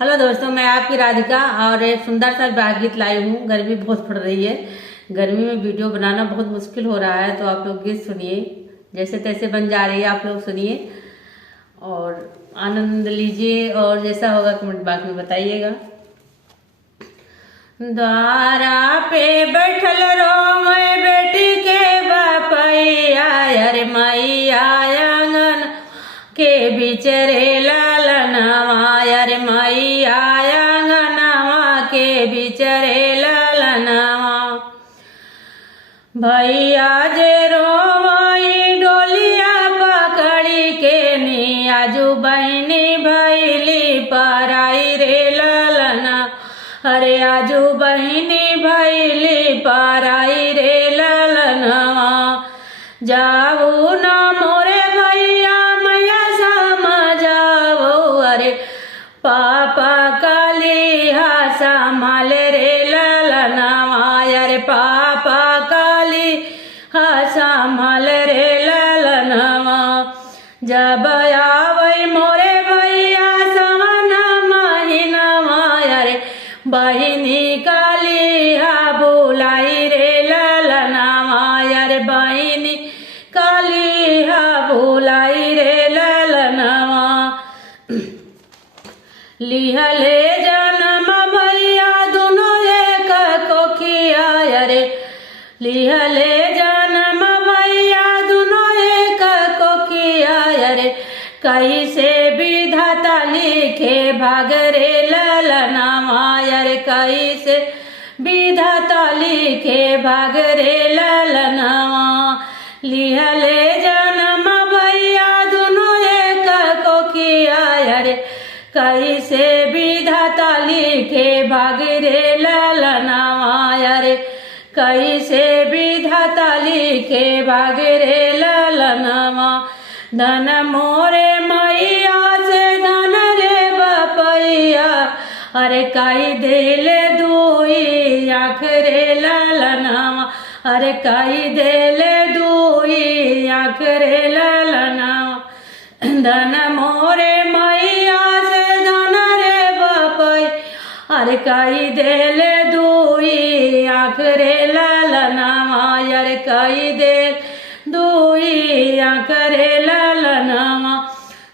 Hello दोस्तों, मैं आपकी राधिका और एक सुंदर सा ब्याह गीत लाई हूँ। गर्मी बहुत पड़ रही है। गर्मी में वीडियो बनाना बहुत मुश्किल हो रहा है, तो आप लोग गीत सुनिए। जैसे तैसे बन जा रही है, आप लोग सुनिए और आनंद लीजिए। और जैसा होगा कमेंट बॉक्स में बताइएगा। द्वारा पे बैठल रो मैं बेटी के बापैया, अरे मैया आंगन के बिचरे लालनवा, अरे मैया आंगनवा के बिचरे लालनवा। भैया जे रोवाई डोलिया पकड़ी के नी, आजू बहनी भैली पराई रे लालना, अरे आजू बहनी भैली पराई रे लालनवा। जाऊ ना मोरे भैया मैया समझाओ, अरे पापा काली हा संभाल रे लालनवा, अरे पापा काली हा संभाल रे लालनवा। जब आवै मोरे भैया सवन महीनवा, अरे बहिनी काली हा बुलाई रे लालनवा, अरे बहिनी काली हा बुलाई रे लालनवा। लिहले जन्म भैया दोनों एक कोखिया, अरे लिहले जन्म भैया दोनों एक कोखिया, अरे कैसे विधाता लिखे भाग रे लालनवा, अरे कैसे विधाता लिखे भाग रे लालनवा। लिहले जन्म भैया दोनों एक कोखिया, अरे कैसे विधाता लिखे भाग रे लालनवा, अरे कैसे विधाता लिखे भाग रे लालनवा। धन मोरे मैया से धन रे बपैया, अरे काई देले दुई आँख रे लालनवा, अरे काई देले दुई आँख रे लालनवा। धन मोरे मैया से धन रे बपैया, अरे काई देले दुई आँख रे लालनवा, अरे काई दे दुई आँख रे लालनवा।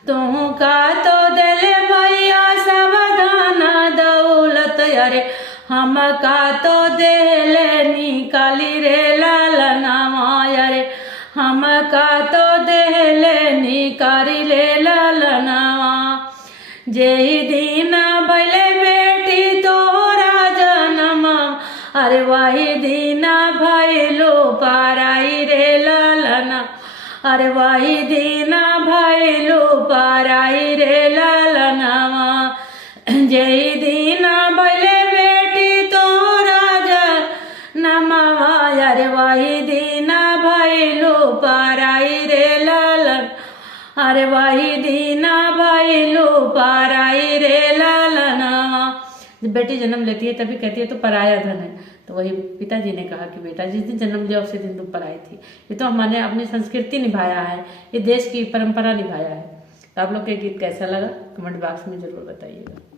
तुहू का तो देले भैया सावधान दौलत, अरे हम का तो देले निकाली रे लालनवा, अरे हम का तो देले निकारी ले लालनवा। जेहि दिन भैले बेटी तोरा जन्म, अरे वही दिन भैलो पराई रे लालना, अरे वही दिन भैलो पराई रे लालनवा। जेहि दिन भैले बेटी तोरा जन्मवा, अरे वही दिन भैलो पराई रे लालन, अरे वही दिन भैलो पराई रे लालनवा। जब बेटी जन्म लेती है तभी कहती है तो पराया धन है। तो वही पिताजी ने कहा कि बेटा जिस दिन जन्म लिया उसी दिन तुम पराई थी। ये तो हमने अपनी संस्कृति निभाया है, ये देश की परंपरा निभाया है। तो आप लोग के गीत कैसा लगा कमेंट बॉक्स में जरूर बताइएगा।